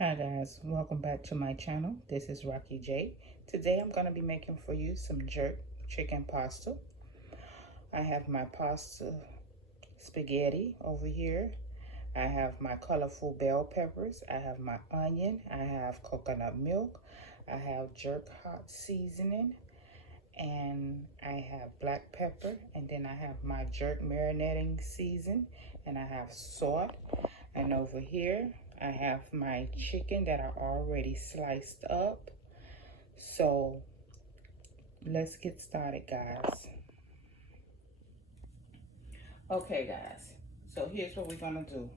Hi guys, welcome back to my channel. This is Rocky J. Today I'm going to be making for you some jerk chicken pasta. I have my pasta spaghetti over here. I have my colorful bell peppers. I have my onion. I have coconut milk. I have jerk hot seasoning. And I have black pepper. And then I have my jerk marinating season. And I have salt. And over here I have my chicken that I already sliced up. So let's get started, guys. Okay, guys. So here's what we're gonna do.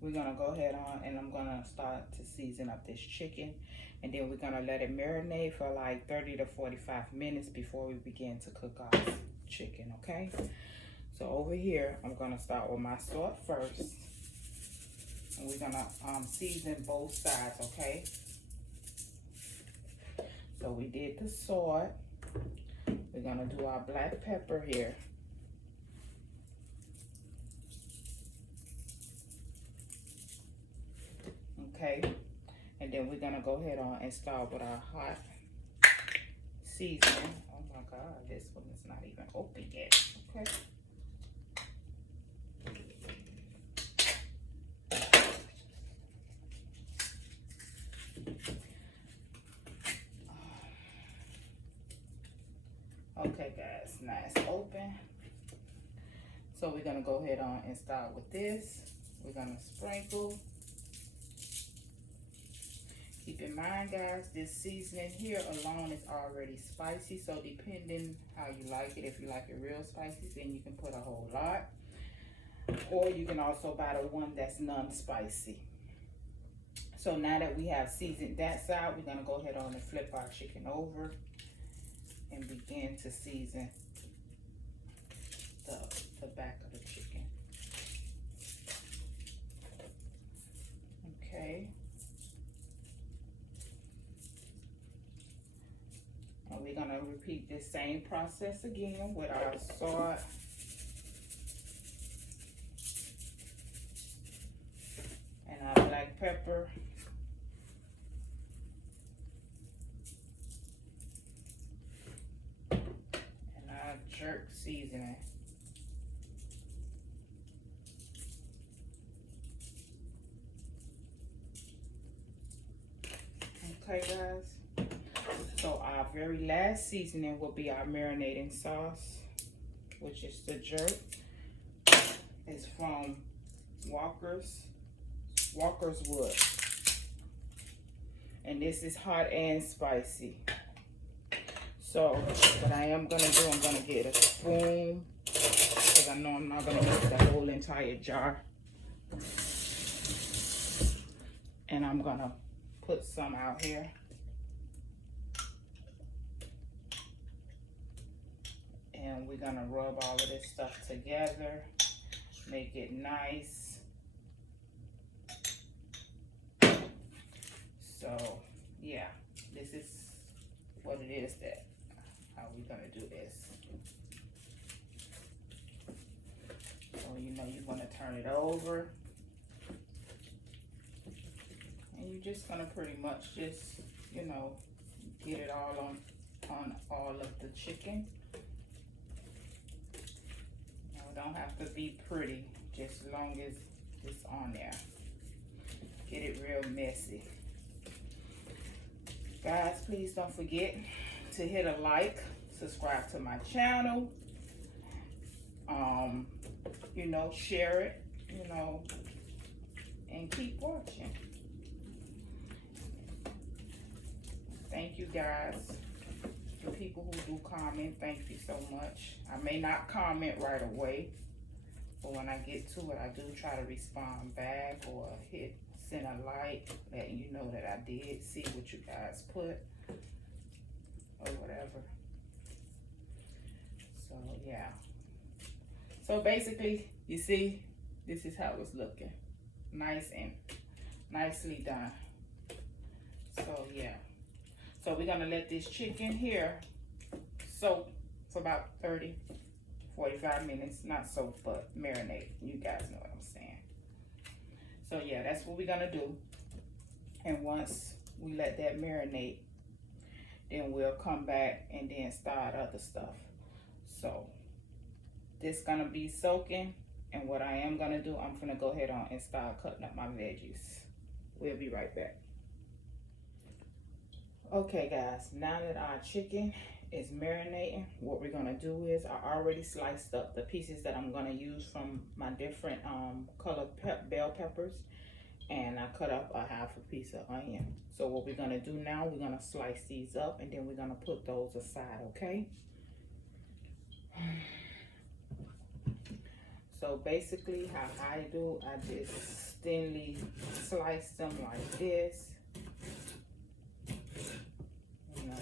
We're gonna go ahead on and I'm gonna start to season up this chicken, and then we're gonna let it marinate for like 30 to 45 minutes before we begin to cook our chicken, okay? So over here, I'm gonna start with my salt first. And we're gonna season both sides, okay? So we did the salt. We're gonna do our black pepper here. Okay, and then we're gonna go ahead on and start with our hot seasoning. Oh my God, this one is not even open yet. Okay. Okay guys, now it's open. So we're gonna go ahead on and start with this. We're gonna sprinkle. Keep in mind guys, this seasoning here alone is already spicy. So depending how you like it, if you like it real spicy, then you can put a whole lot. Or you can also buy the one that's non-spicy. So now that we have seasoned that side, we're gonna go ahead on and flip our chicken over and begin to season the back of the chicken. Okay. And we're gonna repeat this same process again with our salt. And our black pepper. And our jerk seasoning. Okay guys, so our very last seasoning will be our marinating sauce, which is the jerk. It's from Walker's Wood, and this is hot and spicy. So what I am gonna do, I'm gonna get a spoon, because I know I'm not gonna use the whole entire jar, and I'm gonna put some out here. And we're gonna rub all of this stuff together, make it nice. So yeah, this is what it is, that how we're gonna do this. So you know you're gonna turn it over. And you're just gonna pretty much just, you know, get it all on all of the chicken. Now, it don't have to be pretty, just as long as it's on there. Get it real messy. Guys, please don't forget to hit a like, subscribe to my channel, you know, share it, you know, and keep watching. Thank you guys. The people who do comment, thank you so much. I may not comment right away, but when I get to it, I do try to respond back or send a like, letting you know that I did see what you guys put or whatever. So yeah. So basically, you see, this is how it's looking. Nice and nicely done. So yeah. So we're gonna let this chicken here soak for about 30, 45 minutes. Not soak, but marinate. You guys know what I'm saying. So yeah, that's what we're gonna do. And once we let that marinate, then we'll come back and then start other stuff. So this gonna be soaking, and what I am gonna do, I'm gonna go ahead on and start cutting up my veggies. We'll be right back. Okay guys, now that our chicken is marinating, what we're gonna do is I already sliced up the pieces that I'm gonna use from my different colored bell peppers, and I cut up a half a piece of onion. So what we're gonna do now, we're gonna slice these up and then we're gonna put those aside, okay? So basically how I do, I just thinly slice them like this. You know,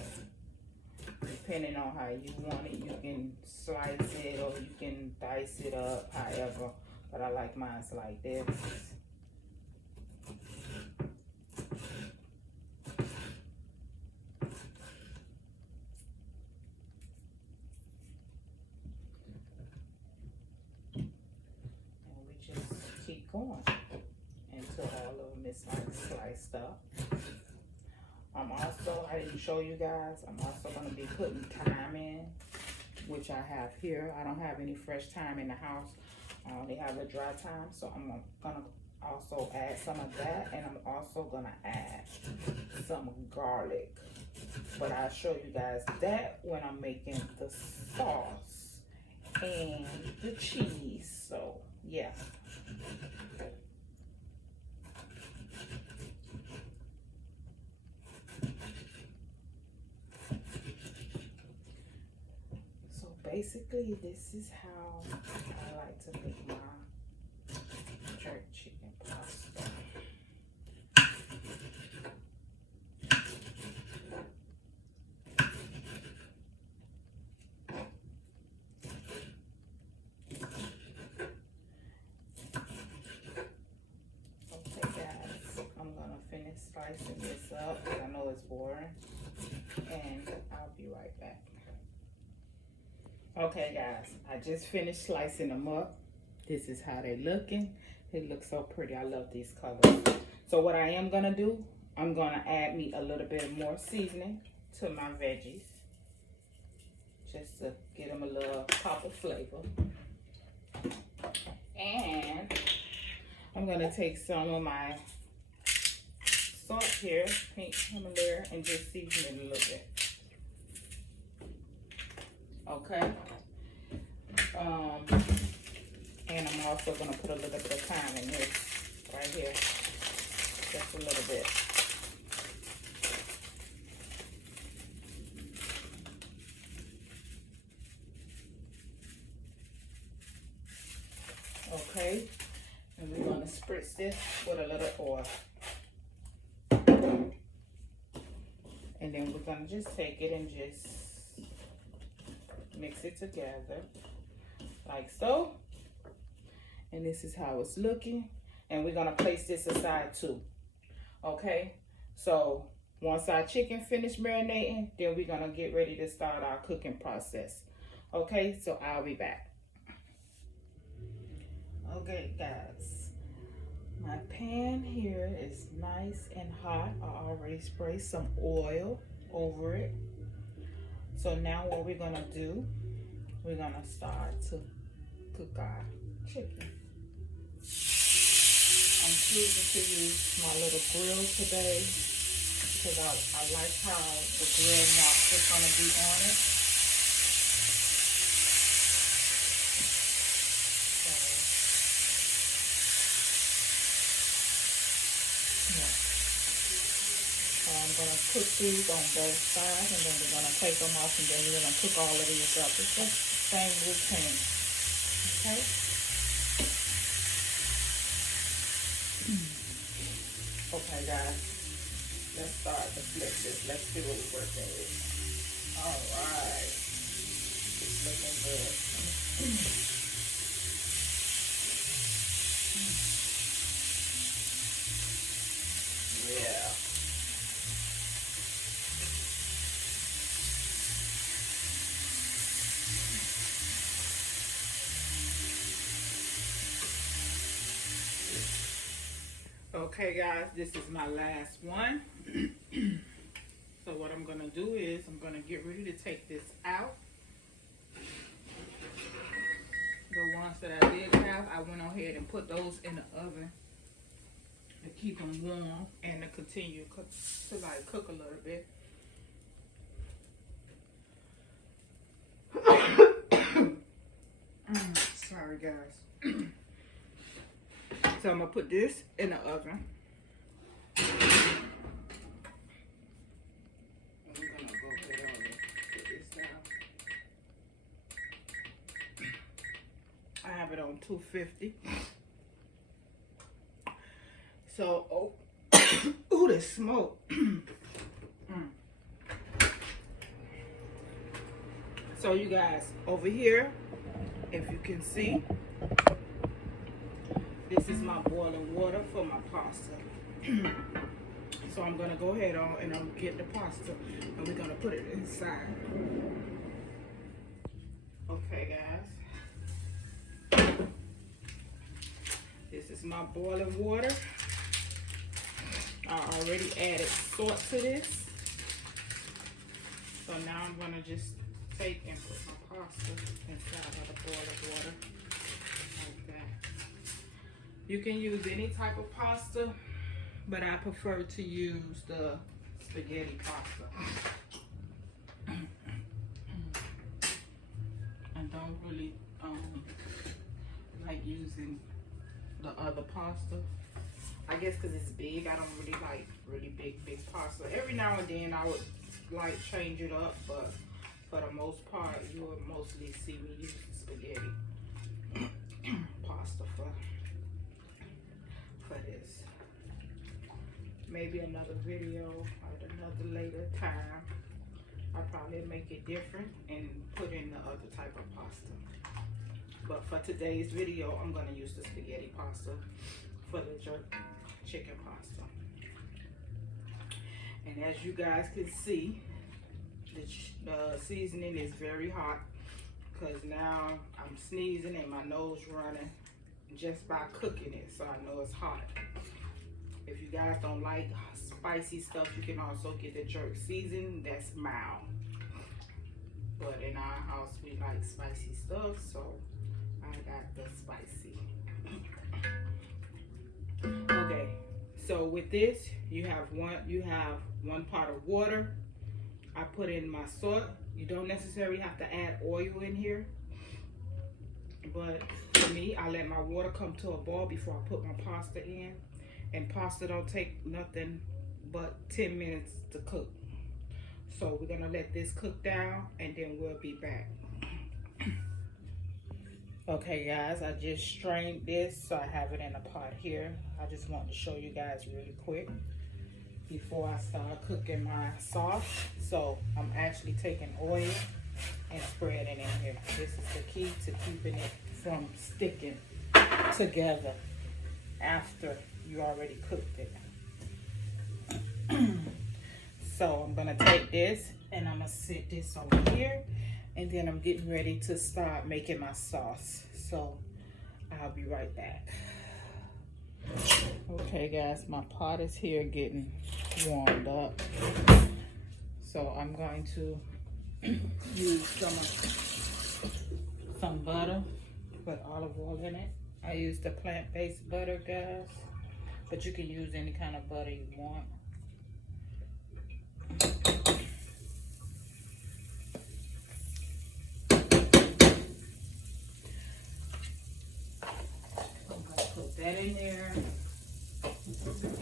depending on how you want it, you can slice it or you can dice it up, however, but I like mine like this. Going until all of them is like sliced up. I didn't show you guys, I'm also going to be putting thyme in, which I have here. I don't have any fresh thyme in the house. I only have a dry thyme, so I'm going to also add some of that, and I'm also going to add some garlic. But I'll show you guys that when I'm making the sauce and the cheese. So yeah. So basically this is how I like to make my jerk chicken pasta. Slicing this up because I know it's boring, and I'll be right back. Okay guys, I just finished slicing them up. This is how they're looking. They look so pretty. I love these colors. So what I am gonna do, I'm gonna add me a little bit more seasoning to my veggies just to get them a little pop of flavor. And I'm gonna take some of my salt here, pink Himalaya, and just season it a little bit. Okay. And I'm also gonna put a little bit of thyme in this right here, just a little bit. Okay, and we're gonna spritz this with a little oil. And then we're gonna just take it and just mix it together like so. And this is how it's looking. And we're gonna place this aside too. Okay, so once our chicken finished marinating, then we're gonna get ready to start our cooking process. Okay, so I'll be back. Okay guys, my pan here is nice and hot. I already sprayed some oil over it. So now what we're gonna do, we're gonna start to cook our chicken. I'm choosing to use my little grill today because I like how the grill marks are gonna be on it. I'm gonna cook these on both sides, and then we're gonna take them off, and then we're gonna cook all of these up. It's the same routine. Okay. Okay, guys. Let's start to flip this. Let's see what we're working with. All right. It's looking good. Yeah. Okay guys, this is my last one. So what I'm gonna do is I'm gonna get ready to take this out. The ones that I did have, I went ahead and put those in the oven to keep them warm and to continue to like cook a little bit. Sorry guys. So I'm gonna put this in the oven. I have it on 250. So, oh, ooh, the smoke. So you guys, over here, if you can see, this is my boiling water for my pasta. So I'm gonna go ahead on and I'll get the pasta and we're gonna put it inside. Okay guys. This is my boiling water. I already added salt to this. So now I'm gonna just take and put my pasta inside of the boiling water. Like that. You can use any type of pasta, but I prefer to use the spaghetti pasta. I don't really like using the other pasta. I guess because it's big, I don't really like really big pasta. Every now and then I would like change it up, but for the most part, you will mostly see me use spaghetti pasta for this. Maybe another video at another later time. I'll probably make it different and put in the other type of pasta. But for today's video, I'm gonna use the spaghetti pasta for the jerk chicken pasta. And as you guys can see, the seasoning is very hot because now I'm sneezing and my nose running just by cooking it, so I know it's hot. If you guys don't like spicy stuff, you can also get the jerk seasoning that's mild. But in our house, we like spicy stuff, so I got the spicy. Okay, so with this, you have one pot of water. I put in my salt. You don't necessarily have to add oil in here, but for me, I let my water come to a boil before I put my pasta in. And pasta don't take nothing but 10 minutes to cook. So we're gonna let this cook down and then we'll be back. Okay guys, I just strained this, so I have it in a pot here. I just want to show you guys really quick before I start cooking my sauce. So I'm actually taking oil and spreading it in here. This is the key to keeping it from sticking together after you already cooked it. So I'm gonna take this and I'm gonna sit this over here, and then I'm getting ready to start making my sauce. So I'll be right back. Okay guys, my pot is here getting warmed up. So I'm going to use some butter with olive oil in it. I use the plant-based butter, guys, but you can use any kind of butter you want. I'm gonna put that in there, and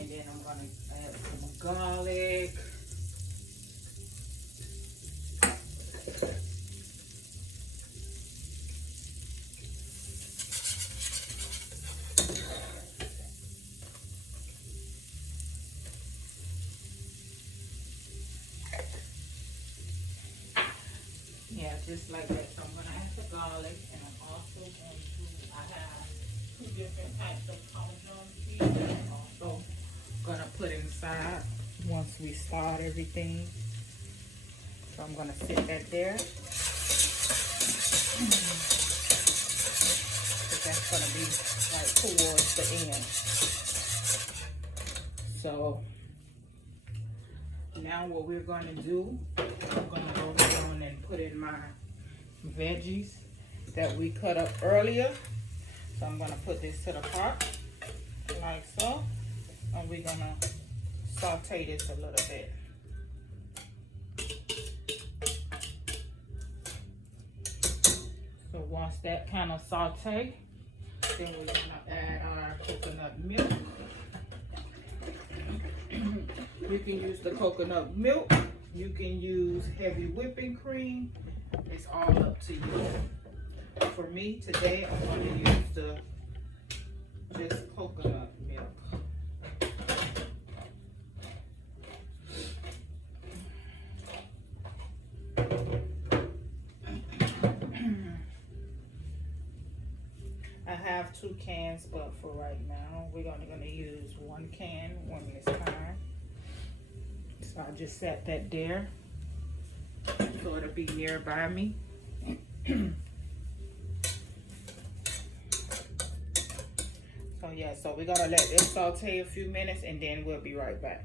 then I'm gonna add some garlic. Yeah, just like that. So I'm going to add the garlic, and I'm also going to, I have 2 different types of Parmesan cheese that I'm also going to put inside once we start everything. So I'm going to sit that there. Because that's going to be right towards the end. So now what we're going to do, I'm going to go on and put in my veggies that we cut up earlier. So I'm going to put this to the pot like so, and we're going to saute this a little bit. So once that kind of saute, then we're going to add our coconut milk. You can use the coconut milk. You can use heavy whipping cream. It's all up to you. For me today, I'm going to use the just coconut milk. I have 2 cans, but for right now, we're only going to use 1 can one this time. So I just set that there so it'll be nearby me. So yeah, so we're gonna let this saute a few minutes and then we'll be right back.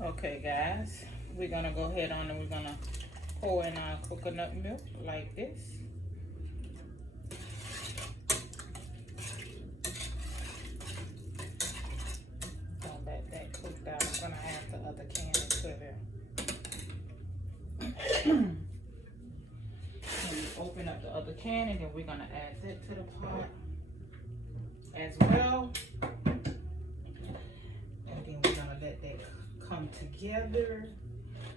Okay guys, we're gonna go ahead on and we're gonna pour in our coconut milk like this. Gonna let that cook down. I'm gonna add the other can into there. And we open up the other can and then we're gonna add that to the pot as well. And then we're gonna let that come together.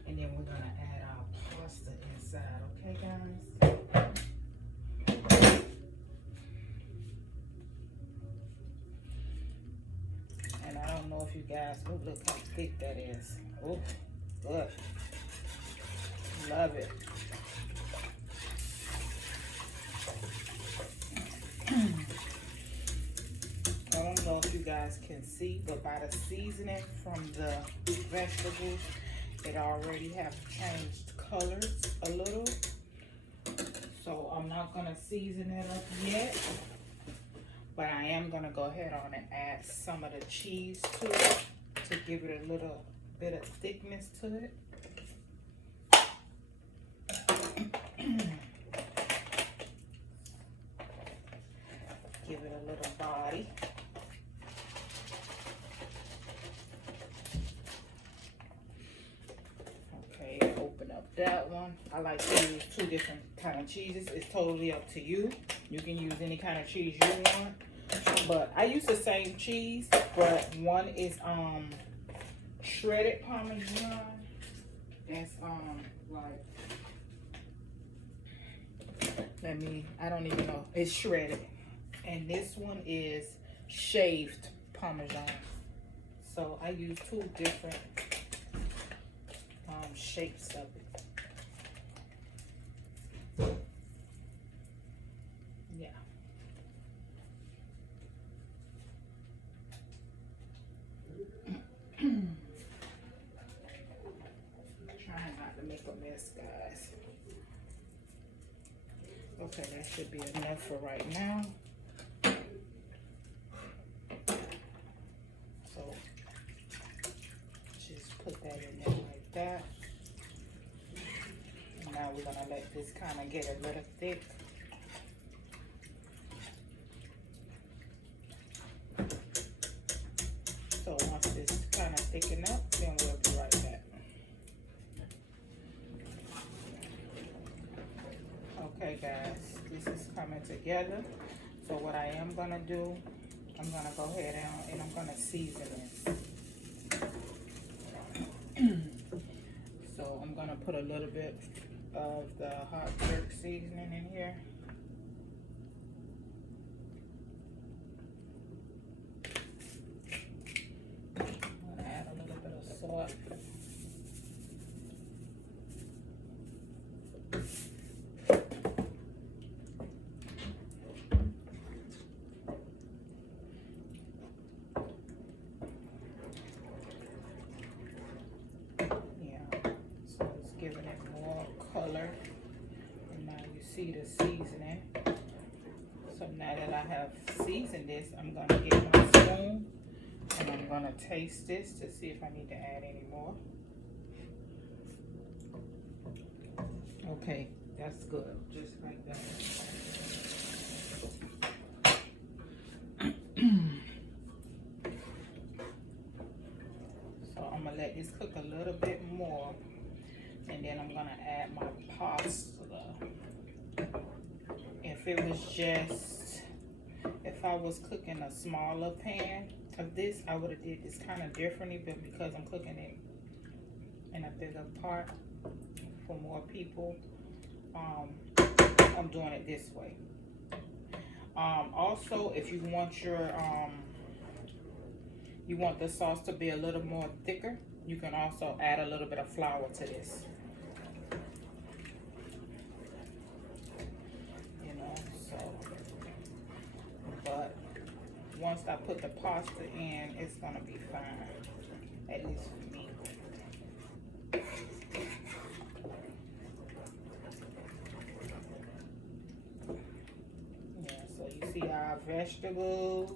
And then we're gonna add our pasta inside, okay guys? And I don't know if you guys, oh look how thick that is. Oh, good. Love it. I don't know if you guys can see, but by the seasoning from the vegetables, it already have changed colors a little. So I'm not gonna season it up yet, but I am gonna go ahead on and add some of the cheese to it to give it a little bit of thickness to it. Give it a little body. Okay, open up that one. I like to use 2 different kind of cheeses. It's totally up to you. You can use any kind of cheese you want. But I use the same cheese, but one is shredded Parmesan. That's like, I don't even know. It's shredded. And this one is shaved Parmesan. So I use 2 different shapes of it. Yeah. Trying not to make a mess, guys. Okay, that should be enough for right now. So just put that in there like that. And now we're gonna let this kind of get a little thick. So once this kind of thicken up, then we'll be right back. Okay guys, this is coming together. So what I am gonna do, I'm gonna go ahead and I'm gonna season this. So I'm gonna put a little bit of the hot jerk seasoning in here. I'm gonna add a little bit of salt. Giving it more color. And now you see the seasoning. So now that I have seasoned this, I'm gonna get my spoon and I'm gonna taste this to see if I need to add any more. Okay, that's good, just like that. So I'm gonna let this cook a little bit more, and then I'm gonna add my pasta. If I was cooking a smaller pan of this, I would have did this kind of differently, but because I'm cooking it in a bigger pot for more people, I'm doing it this way. Also, if you want you want the sauce to be a little more thicker, you can also add a little bit of flour to this. You know, so, but once I put the pasta in, it's gonna be fine, at least for me. Yeah, so you see our vegetables,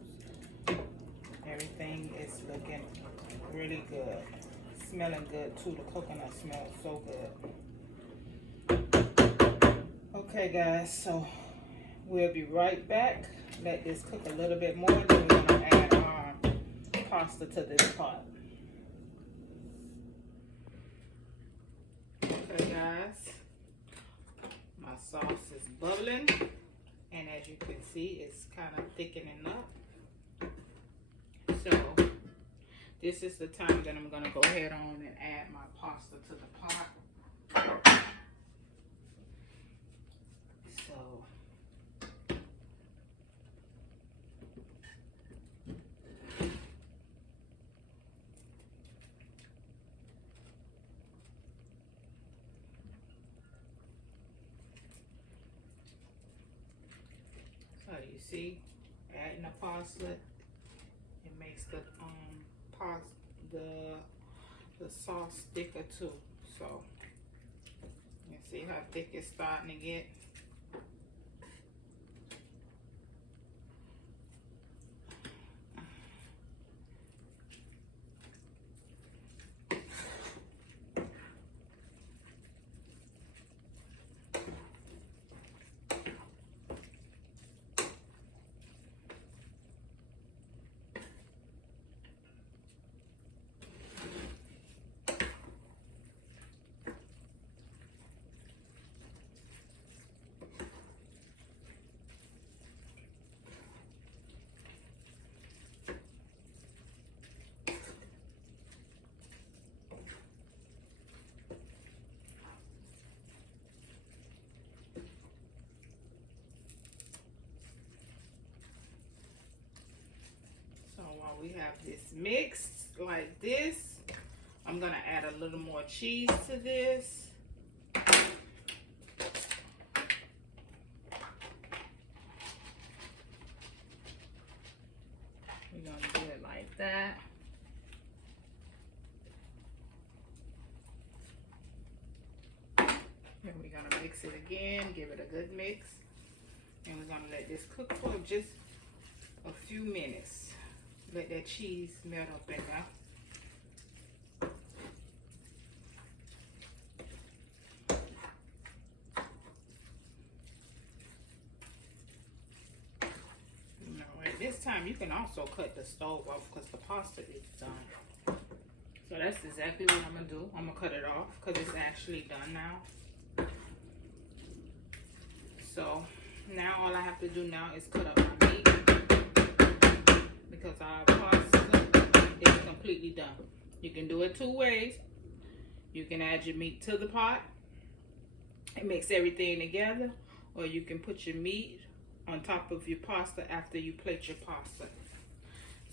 everything is looking really good. Smelling good too. The coconut smells so good. Okay guys, so we'll be right back. Let this cook a little bit more, then we're gonna add our pasta to this pot. Okay guys, my sauce is bubbling, and as you can see, it's kind of thickening up. So this is the time that I'm gonna go ahead on and add my pasta to the pot. So you see, adding the parsley, it makes the sauce thicker too. So you see how thick it's starting to get. While we have this mixed like this, I'm gonna add a little more cheese to this. We're gonna do it like that. And we're gonna mix it again, give it a good mix. And we're gonna let this cook for just a few minutes. Let that cheese melt up in there. At this time you can also cut the stove off because the pasta is done. So that's exactly what I'm gonna do. I'm gonna cut it off because it's actually done now. So now all I have to do now is cut up my meat, because our pasta is completely done. You can do it two ways. You can add your meat to the pot and mix everything together, or you can put your meat on top of your pasta after you plate your pasta.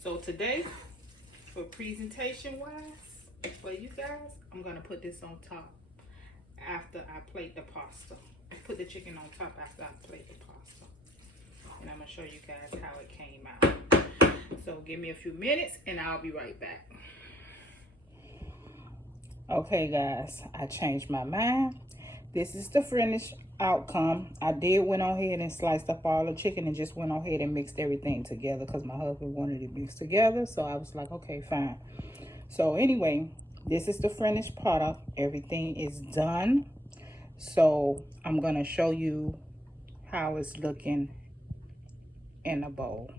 So today, for presentation wise, for you guys, I'm gonna put this on top after I plate the pasta. I put the chicken on top after I plate the pasta. And I'm gonna show you guys how it came out. So give me a few minutes and I'll be right back. Okay guys, I changed my mind. This is the finished outcome. I did went on ahead and sliced up all the chicken and just went on ahead and mixed everything together because my husband wanted it mixed together. So I was like, okay, fine. So anyway, this is the finished product. Everything is done. So I'm going to show you how it's looking in a bowl.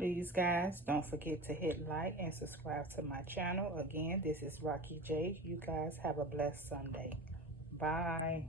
Please guys, don't forget to hit like and subscribe to my channel. Again, this is Rocky J. You guys have a blessed Sunday. Bye.